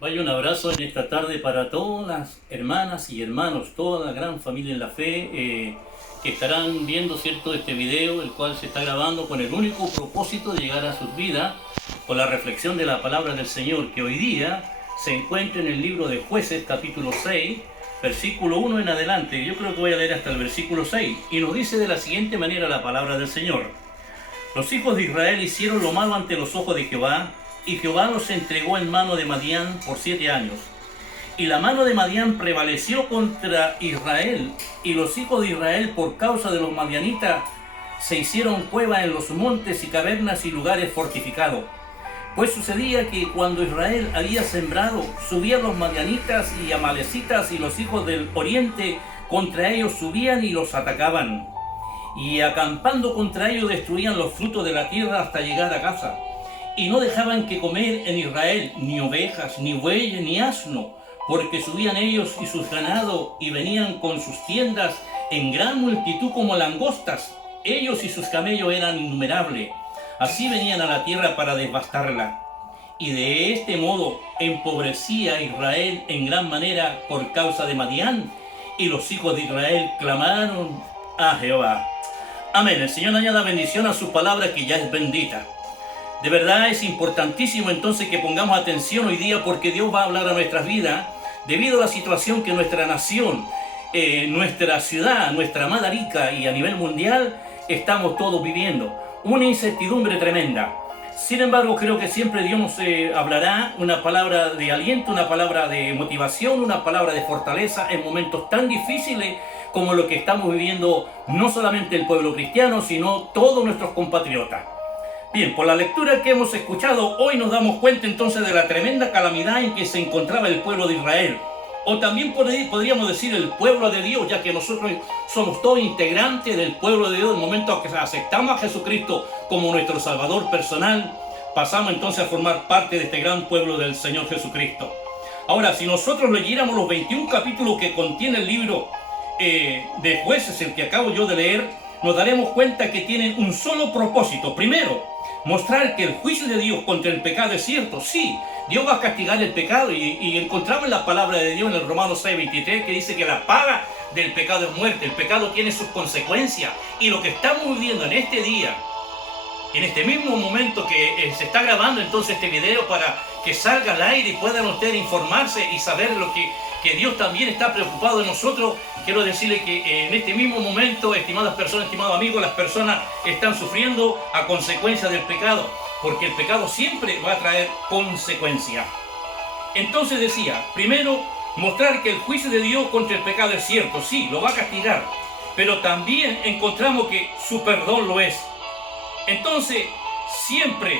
Vaya un abrazo en esta tarde para todas las hermanas y hermanos, toda la gran familia en la fe que estarán viendo, ¿cierto?, este video, el cual se está grabando con el único propósito de llegar a sus vidas con la reflexión de la palabra del Señor, que hoy día se encuentra en el libro de Jueces, capítulo 6, versículo 1 en adelante. Yo creo que voy a leer hasta el versículo 6, y nos dice de la siguiente manera la palabra del Señor. Los hijos de Israel hicieron lo malo ante los ojos de Jehová, y Jehová los entregó en mano de Madián por 7 años. Y la mano de Madián prevaleció contra Israel, y los hijos de Israel, por causa de los madianitas, se hicieron cuevas en los montes y cavernas y lugares fortificados. Pues sucedía que cuando Israel había sembrado, subían los madianitas y amalecitas, y los hijos del oriente contra ellos subían y los atacaban. Y acampando contra ellos destruían los frutos de la tierra hasta llegar a Gaza. Y no dejaban que comer en Israel ni ovejas, ni bueyes, ni asno, porque subían ellos y sus ganados y venían con sus tiendas en gran multitud como langostas. Ellos y sus camellos eran innumerables. Así venían a la tierra para devastarla. Y de este modo empobrecía Israel en gran manera por causa de Madián, y los hijos de Israel clamaron a Jehová. Amén. El Señor añada bendición a su palabra, que ya es bendita. De verdad es importantísimo entonces que pongamos atención hoy día, porque Dios va a hablar a nuestras vidas debido a la situación que nuestra nación, nuestra ciudad, nuestra amada Arica y a nivel mundial estamos todos viviendo. Una incertidumbre tremenda. Sin embargo, creo que siempre Dios nos hablará una palabra de aliento, una palabra de motivación, una palabra de fortaleza en momentos tan difíciles como lo que estamos viviendo, no solamente el pueblo cristiano, sino todos nuestros compatriotas. Bien, por la lectura que hemos escuchado, hoy nos damos cuenta entonces de la tremenda calamidad en que se encontraba el pueblo de Israel. O también podríamos decir el pueblo de Dios, ya que nosotros somos todos integrantes del pueblo de Dios. En el momento que aceptamos a Jesucristo como nuestro Salvador personal, pasamos entonces a formar parte de este gran pueblo del Señor Jesucristo. Ahora, si nosotros leyéramos los 21 capítulos que contiene el libro de Jueces, el que acabo yo de leer, nos daremos cuenta que tienen un solo propósito. Primero, mostrar que el juicio de Dios contra el pecado es cierto. Sí, Dios va a castigar el pecado, y encontramos en la palabra de Dios en el Romanos 6:23 que dice que la paga del pecado es muerte. El pecado tiene sus consecuencias, y lo que estamos viviendo en este día, en este mismo momento que se está grabando entonces este video para que salga al aire y puedan ustedes informarse y saber lo que Dios también está preocupado de nosotros. Quiero decirle que en este mismo momento, estimadas personas, estimados amigos, las personas están sufriendo a consecuencia del pecado, porque el pecado siempre va a traer consecuencias. Entonces decía, primero, mostrar que el juicio de Dios contra el pecado es cierto. Sí, lo va a castigar, pero también encontramos que su perdón lo es. Entonces, siempre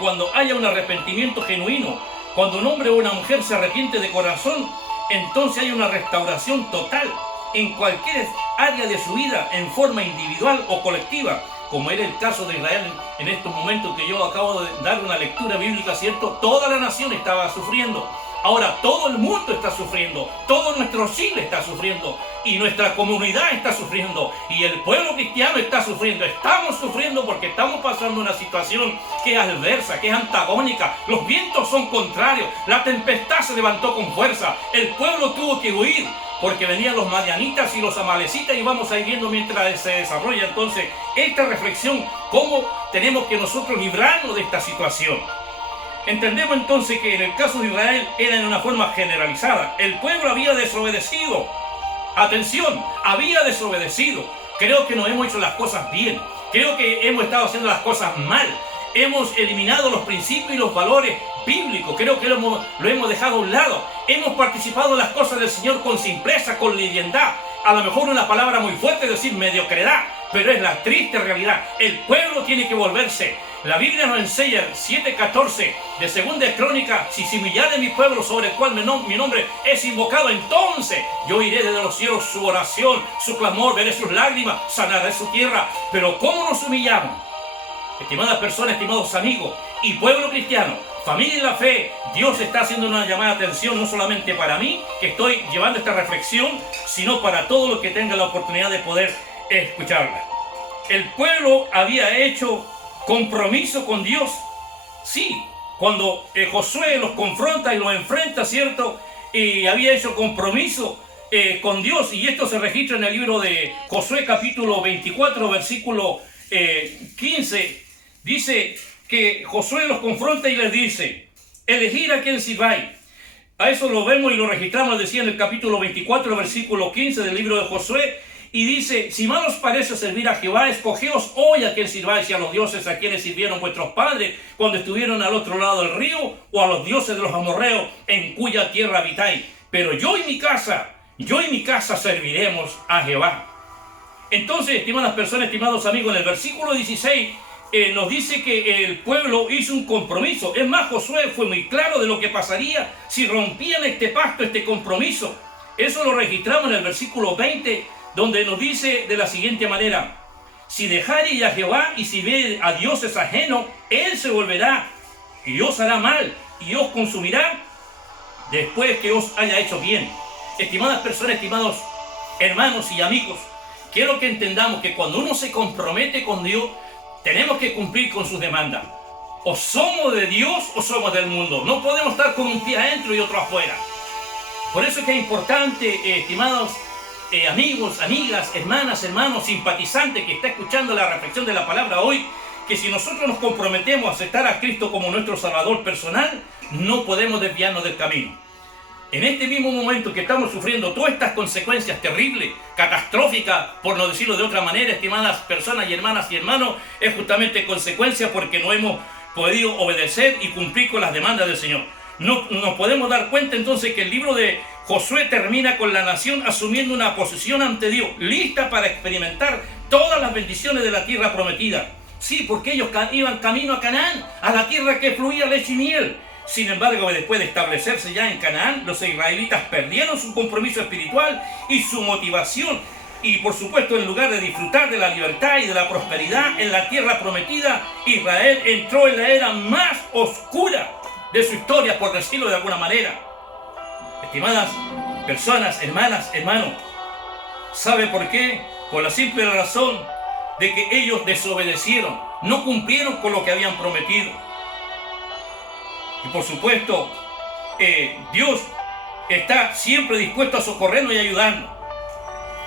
cuando haya un arrepentimiento genuino, cuando un hombre o una mujer se arrepiente de corazón, entonces hay una restauración total en cualquier área de su vida, en forma individual o colectiva, como era el caso de Israel en estos momentos que yo acabo de dar una lectura bíblica, ¿cierto? Toda la nación estaba sufriendo. Ahora todo el mundo está sufriendo, todo nuestro Chile está sufriendo, y nuestra comunidad está sufriendo, y el pueblo cristiano está sufriendo. Estamos sufriendo porque estamos pasando una situación que es adversa, que es antagónica. Los vientos son contrarios, la tempestad se levantó con fuerza, el pueblo tuvo que huir porque venían los madianitas y los amalecitas, y vamos a ir viendo mientras se desarrolla entonces esta reflexión, cómo tenemos que nosotros librarnos de esta situación. Entendemos entonces que en el caso de Israel era en una forma generalizada. El pueblo había desobedecido. Atención, había desobedecido. Creo que no hemos hecho las cosas bien. Creo que hemos estado haciendo las cosas mal. Hemos eliminado los principios y los valores bíblicos. Creo que lo hemos dejado a un lado. Hemos participado en las cosas del Señor con simpleza, con liviandad. A lo mejor una palabra muy fuerte es decir mediocridad, pero es la triste realidad. El pueblo tiene que volverse. La Biblia nos enseña, 7:14 de Segunda de Crónicas: si se humillare mi pueblo, sobre el cual mi nombre es invocado, entonces yo iré desde los cielos su oración, su clamor, veré sus lágrimas, sanaré su tierra. Pero ¿cómo nos humillamos? Estimadas personas, estimados amigos y pueblo cristiano, familia en la fe, Dios está haciendo una llamada de atención, no solamente para mí, que estoy llevando esta reflexión, sino para todos los que tengan la oportunidad de poder escucharla. El pueblo había hecho compromiso con Dios. Sí, cuando Josué los confronta y los enfrenta, ¿cierto? Y había hecho compromiso con Dios, y esto se registra en el libro de Josué capítulo 24, versículo 15, dice que Josué los confronta y les dice: elegir a quien sirváis. A eso lo vemos y lo registramos, decía en el capítulo 24, versículo 15 del libro de Josué, y dice: si mal os parece servir a Jehová, escogeos hoy a quien sirváis, y a los dioses a quienes sirvieron vuestros padres cuando estuvieron al otro lado del río, o a los dioses de los amorreos en cuya tierra habitáis. Pero yo y mi casa serviremos a Jehová. Entonces, estimadas personas, estimados amigos, en el versículo 16 nos dice que el pueblo hizo un compromiso. Es más, Josué fue muy claro de lo que pasaría si rompían este pacto, este compromiso. Eso lo registramos en el versículo 20, donde nos dice de la siguiente manera: si dejareis a Jehová y si veis a dioses ajenos, él se volverá y os hará mal y os consumirá después que os haya hecho bien. Estimadas personas, estimados hermanos y amigos, quiero que entendamos que cuando uno se compromete con Dios, tenemos que cumplir con sus demandas. O somos de Dios o somos del mundo. No podemos estar con un pie adentro y otro afuera. Por eso es que es importante, estimados amigos, amigas, hermanas, hermanos, simpatizantes que está escuchando la reflexión de la palabra hoy, que si nosotros nos comprometemos a aceptar a Cristo como nuestro Salvador personal, no podemos desviarnos del camino. En este mismo momento que estamos sufriendo todas estas consecuencias terribles, catastróficas, por no decirlo de otra manera, estimadas personas y hermanas y hermanos, es justamente consecuencia porque no hemos podido obedecer y cumplir con las demandas del Señor. Nos podemos dar cuenta entonces que el libro de Josué termina con la nación asumiendo una posición ante Dios, lista para experimentar todas las bendiciones de la tierra prometida. Sí, porque ellos iban camino a Canaán, a la tierra que fluía leche y miel. Sin embargo, después de establecerse ya en Canaán, los israelitas perdieron su compromiso espiritual y su motivación. Y por supuesto, en lugar de disfrutar de la libertad y de la prosperidad en la tierra prometida, Israel entró en la era más oscura de su historia, por decirlo de alguna manera. Estimadas personas, hermanas, hermanos, ¿sabe por qué? Por la simple razón de que ellos desobedecieron, no cumplieron con lo que habían prometido. Y por supuesto, Dios está siempre dispuesto a socorrernos y ayudarnos.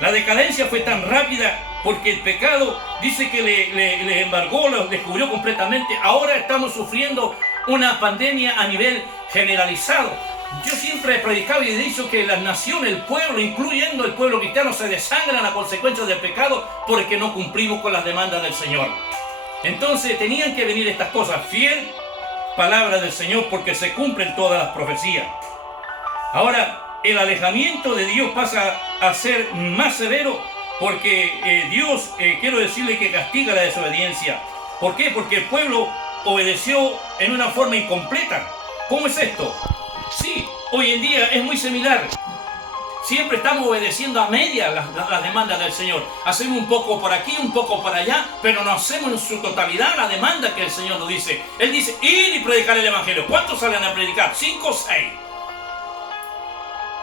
La decadencia fue tan rápida porque el pecado dice que le embargó, lo descubrió completamente. Ahora estamos sufriendo una pandemia a nivel generalizado. Yo siempre he predicado y he dicho que las naciones, el pueblo, incluyendo el pueblo cristiano, se desangran a consecuencia del pecado porque no cumplimos con las demandas del Señor. Entonces tenían que venir estas cosas, fiel palabra del Señor, porque se cumplen todas las profecías. Ahora, el alejamiento de Dios pasa a ser más severo porque Dios, quiero decirle que castiga la desobediencia. ¿Por qué? Porque el pueblo obedeció en una forma incompleta. ¿Cómo es esto? Sí, hoy en día es muy similar. Siempre estamos obedeciendo a medias las demandas del Señor. Hacemos un poco por aquí, un poco por allá, pero no hacemos en su totalidad la demanda que el Señor nos dice. Él dice, ir y predicar el Evangelio. ¿Cuántos salen a predicar? 5 o 6.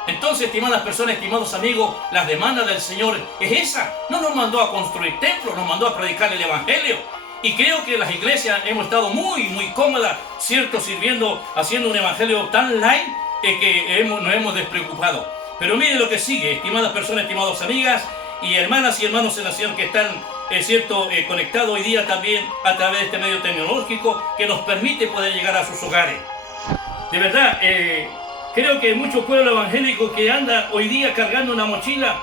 Entonces, estimadas personas, estimados amigos, las demandas del Señor es esa. No nos mandó a construir templos, nos mandó a predicar el Evangelio. Y creo que las iglesias hemos estado muy cómodas, ¿cierto? Sirviendo, haciendo un Evangelio tan light que nos hemos despreocupado. Pero miren lo que sigue, estimadas personas, estimados amigas y hermanas y hermanos en la nación que están, conectados hoy día también a través de este medio tecnológico que nos permite poder llegar a sus hogares. De verdad, creo que hay mucho pueblo evangélico que anda hoy día cargando una mochila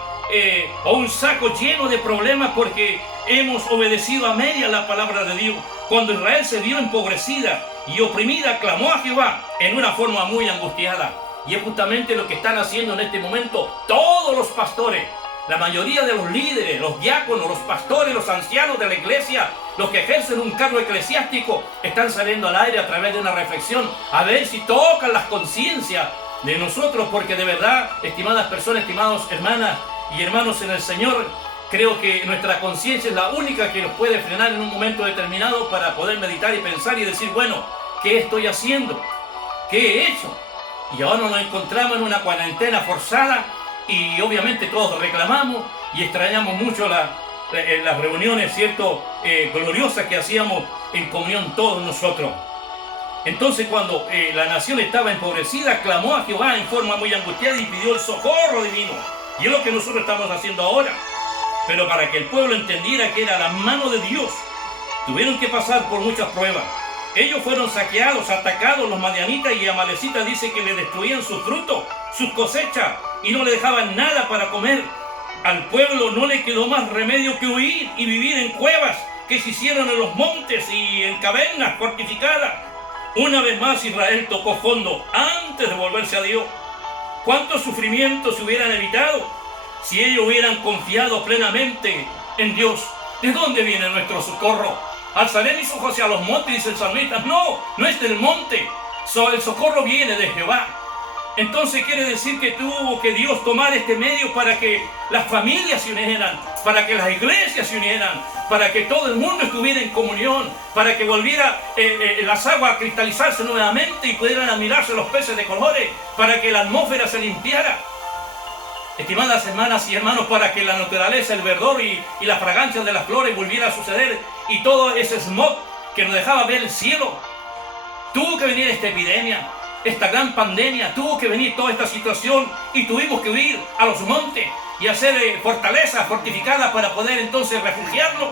o un saco lleno de problemas porque hemos obedecido a media la palabra de Dios. Cuando Israel se vio empobrecida y oprimida, clamó a Jehová en una forma muy angustiada. Y es justamente lo que están haciendo en este momento todos los pastores, la mayoría de los líderes, los diáconos, los pastores, los ancianos de la iglesia, los que ejercen un cargo eclesiástico, están saliendo al aire a través de una reflexión, a ver si tocan las conciencias de nosotros, porque de verdad, estimadas personas, estimados hermanas y hermanos en el Señor, creo que nuestra conciencia es la única que nos puede frenar en un momento determinado para poder meditar y pensar y decir, bueno, ¿qué estoy haciendo? ¿Qué he hecho? Y ahora nos encontramos en una cuarentena forzada y obviamente todos reclamamos y extrañamos mucho las reuniones, ¿cierto? Gloriosas que hacíamos en comunión todos nosotros. Entonces cuando la nación estaba empobrecida, clamó a Jehová en forma muy angustiada y pidió el socorro divino. Y es lo que nosotros estamos haciendo ahora. Pero para que el pueblo entendiera que era la mano de Dios, tuvieron que pasar por muchas pruebas. Ellos fueron saqueados, atacados, los madianitas y amalecitas dice que le destruían sus frutos, sus cosechas, y no le dejaban nada para comer. Al pueblo no le quedó más remedio que huir y vivir en cuevas que se hicieron en los montes y en cavernas fortificadas. Una vez más Israel tocó fondo antes de volverse a Dios. ¿Cuántos sufrimientos se hubieran evitado si ellos hubieran confiado plenamente en Dios? ¿De dónde viene nuestro socorro? Alzaré mis ojos hacia los montes, dice el salmista. No es del monte. El socorro viene de Jehová. Entonces quiere decir que tuvo que Dios tomar este medio para que las familias se unieran, para que las iglesias se unieran, para que todo el mundo estuviera en comunión, para que volviera las aguas a cristalizarse nuevamente y pudieran admirarse los peces de colores, para que la atmósfera se limpiara. Estimadas hermanas y hermanos, para que la naturaleza, el verdor y la fragancia de las flores volviera a suceder y todo ese smog que nos dejaba ver el cielo. Tuvo que venir esta epidemia, esta gran pandemia, tuvo que venir toda esta situación y tuvimos que huir a los montes y hacer fortalezas fortificadas para poder entonces refugiarnos.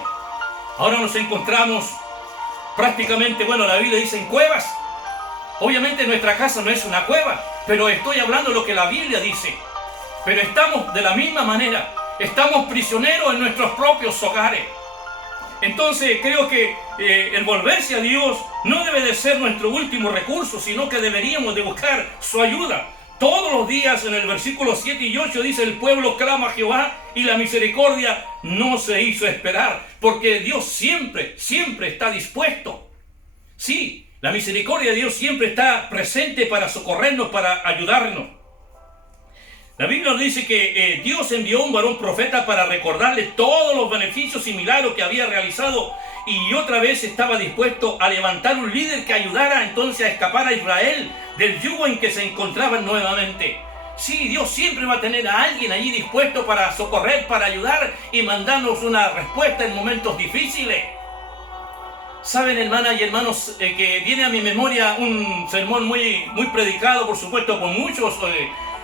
Ahora nos encontramos prácticamente, la Biblia dice en cuevas. Obviamente nuestra casa no es una cueva, pero estoy hablando de lo que la Biblia dice. Pero estamos de la misma manera, estamos prisioneros en nuestros propios hogares. Entonces creo que el volverse a Dios no debe de ser nuestro último recurso, sino que deberíamos de buscar su ayuda. Todos los días en el versículo 7 y 8 dice: el pueblo clama a Jehová y la misericordia no se hizo esperar, porque Dios siempre está dispuesto. Sí, la misericordia de Dios siempre está presente para socorrernos, para ayudarnos. La Biblia nos dice que Dios envió un varón profeta para recordarle todos los beneficios y milagros que había realizado, y otra vez estaba dispuesto a levantar un líder que ayudara entonces a escapar a Israel del yugo en que se encontraban nuevamente. Sí, Dios siempre va a tener a alguien allí dispuesto para socorrer, para ayudar y mandarnos una respuesta en momentos difíciles. Saben, hermanas y hermanos, que viene a mi memoria un sermón muy predicado, por supuesto, por muchos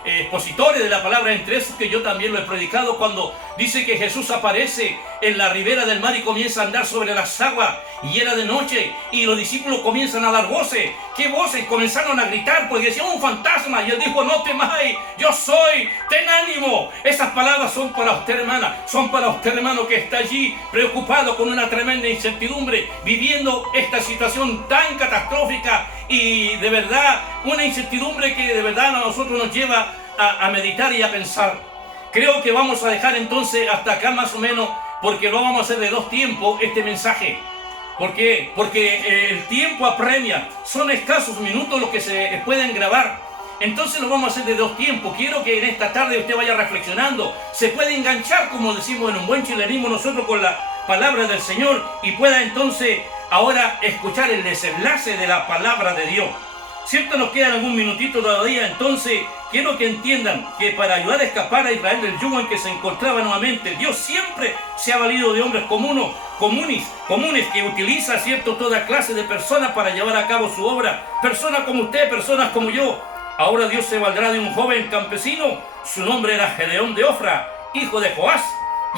expositores de la palabra, entre esos que yo también lo he predicado, cuando dice que Jesús aparece en la ribera del mar y comienza a andar sobre las aguas, y era de noche y los discípulos comienzan a dar voces. ¿Qué voces? Comenzaron a gritar porque decían: un fantasma. Y él dijo: no temáis, yo soy, ten ánimo. Esas palabras son para usted, hermana, son para usted, hermano, que está allí preocupado con una tremenda incertidumbre, viviendo esta situación tan catastrófica y de verdad una incertidumbre que de verdad a nosotros nos lleva a meditar y a pensar. Creo que vamos a dejar entonces hasta acá más o menos, porque lo vamos a hacer de dos tiempos este mensaje. ¿Por qué? Porque el tiempo apremia, son escasos minutos los que se pueden grabar. Entonces lo vamos a hacer de dos tiempos. Quiero que en esta tarde usted vaya reflexionando, se puede enganchar, como decimos en un buen chilenismo nosotros, con la palabra del Señor, y pueda entonces ahora escuchar el desenlace de la palabra de Dios. ¿Cierto? Nos queda algún minutito todavía. Entonces quiero que entiendan que para ayudar a escapar a Israel del yugo en que se encontraba nuevamente, Dios siempre se ha valido de hombres comunes que utiliza, ¿cierto?, toda clase de personas para llevar a cabo su obra. Personas como usted, personas como yo. Ahora Dios se valdrá de un joven campesino. Su nombre era Gedeón de Ofra, hijo de Joás,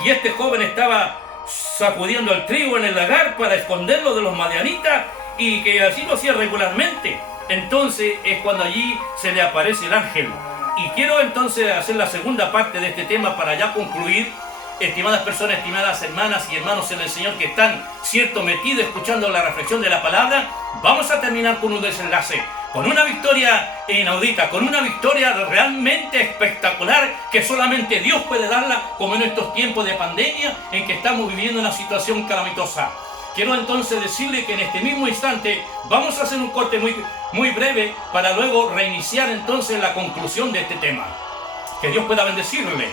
y este joven estaba sacudiendo el trigo en el lagar para esconderlo de los madianitas, y que así lo hacía regularmente. Entonces es cuando allí se le aparece el ángel. Y quiero entonces hacer la segunda parte de este tema para ya concluir. Estimadas personas, estimadas hermanas y hermanos en el Señor que están, cierto, metidos escuchando la reflexión de la palabra, vamos a terminar con un desenlace, con una victoria inaudita, con una victoria realmente espectacular que solamente Dios puede darla, como en estos tiempos de pandemia en que estamos viviendo una situación calamitosa. Quiero entonces decirle que en este mismo instante vamos a hacer un corte muy breve para luego reiniciar entonces la conclusión de este tema. Que Dios pueda bendecirle.